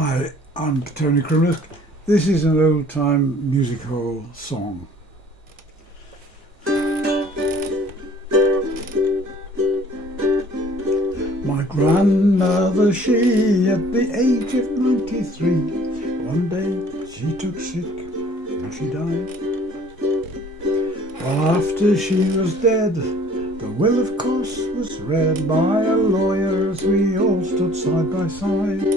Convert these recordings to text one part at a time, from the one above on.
Hi, I'm Tony Crimrisk. This is an old-time musical song. My grandmother, she at the age of 93, one day she took sick and she died. After she was dead, the will of course was read by a lawyer as we all stood side by side.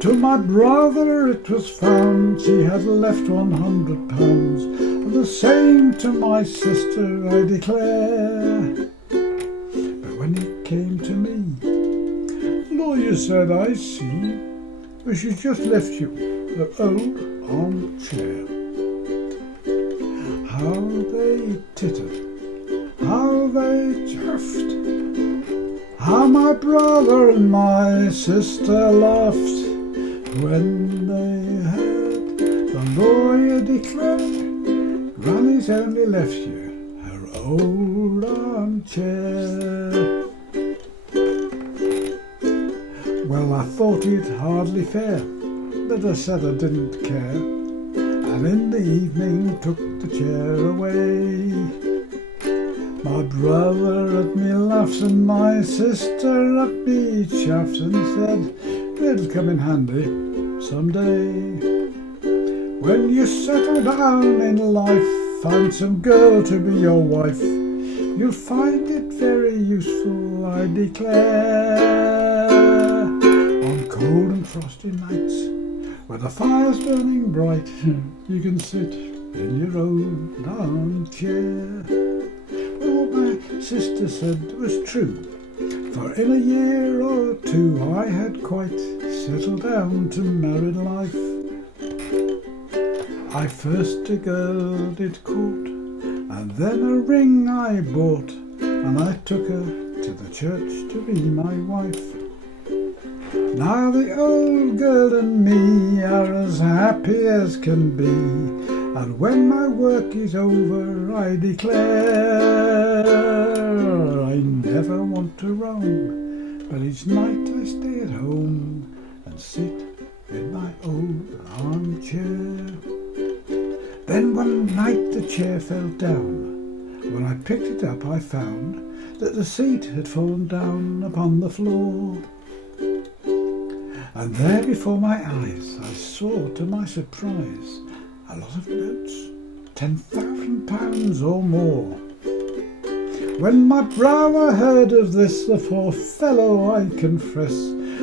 To my brother it was found she had left £100, and the same to my sister I declare. But when it came to me, the lawyer said, I see, but she's just left you the old armchair. How they tittered, how they chaffed, how my brother and my sister laughed when they heard the lawyer declare Granny's only left you her old armchair. Well, I thought it hardly fair, but I said I didn't care, and in the evening took the chair away. My brother at me laughs and my sister at me chaffs and said, it'll come in handy someday. When you settle down in life, find some girl to be your wife, you'll find it very useful, I declare. On cold and frosty nights, where the fire's burning bright, you can sit in your old armchair. Well, what my sister said was true, for in a year or two I had quite settled down to married life. I first a girl did court, and then a ring I bought, and I took her to the church to be my wife. Now the old girl and me are as happy as can be, and when my work is over I declare I never want to roam, but each night I stay at home and sit in my old armchair. Then one night the chair fell down. When I picked it up I found that the seat had fallen down upon the floor. And there before my eyes I saw, to my surprise, a lot of notes, £10,000 or more. When my brother heard of this, the poor fellow, I confess,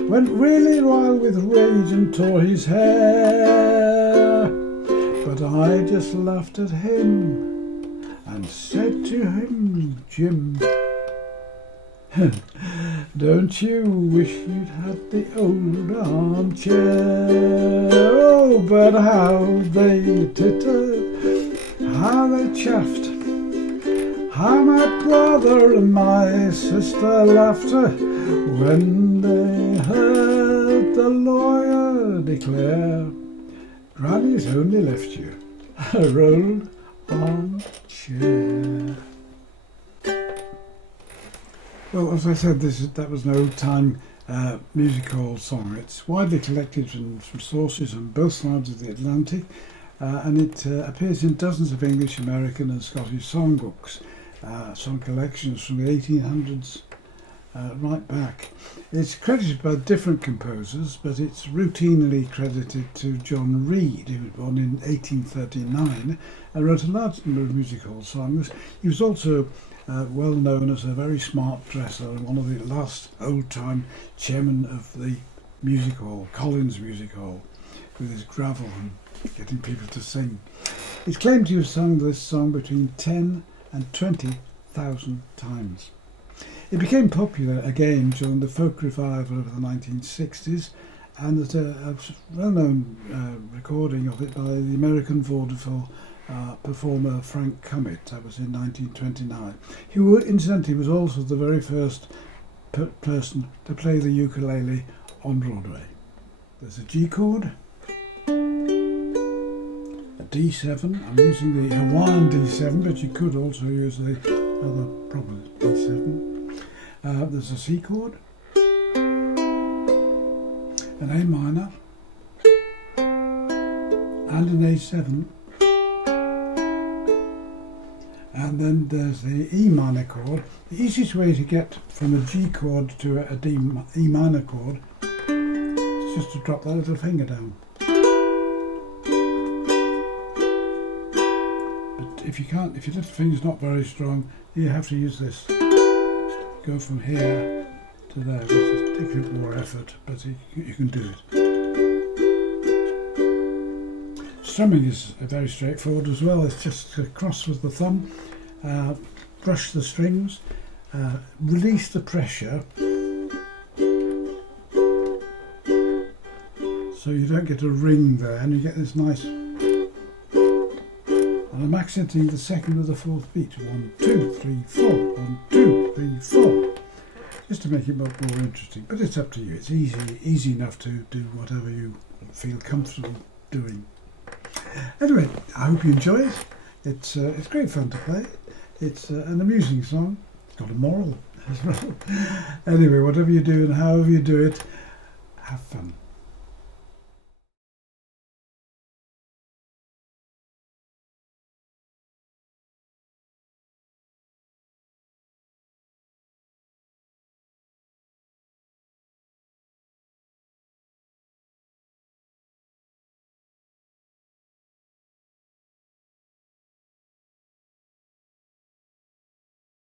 went really wild with rage and tore his hair. But I just laughed at him and said to him, Jim, don't you wish you'd had the old armchair? Oh, but how they tittered, how they chaffed, how my brother and my sister laughed when they heard the lawyer declare Granny's only left you her old armchair. Well, as I said, that was an old-time musical song. It's widely collected from sources on both sides of the Atlantic, and it appears in dozens of English, American and Scottish songbooks, song collections from the 1800s right back. It's credited by different composers, but it's routinely credited to John Reid, who was born in 1839 and wrote a large number of musical songs. He was also well known as a very smart dresser and one of the last old-time chairmen of the music hall, Collins Music Hall, with his gravel and getting people to sing. It's claimed to have sung this song between 10 and 20,000 times. It became popular again during the folk revival of the 1960s, and there's a well-known recording of it by the American vaudeville performer Frank Cummit. That was in 1929. He incidentally was also the very first person to play the ukulele on Broadway. There's a G chord, a D7. I'm using the Hawaiian D7, but you could also use the other proper D7. There's a C chord, an A minor and an A7, and then there's the E minor chord. The easiest way to get from a G chord to a E minor chord is just to drop that little finger down. But if you can't, if your little finger's not very strong, you have to use this. Go from here to there, which takes a bit more effort, but you can do it. Strumming is very straightforward as well. It's just cross with the thumb, brush the strings, release the pressure so you don't get a ring there, and you get this nice. And I'm accenting the second of the fourth beat. 1, 2, 3, 4. 1, 2, 3, 4. Just to make it more interesting, but it's up to you. It's easy enough to do whatever you feel comfortable doing. Anyway, I hope you enjoy it. It's great fun to play. It's an amusing song. It's got a moral as well. Anyway, whatever you do and however you do it, have fun.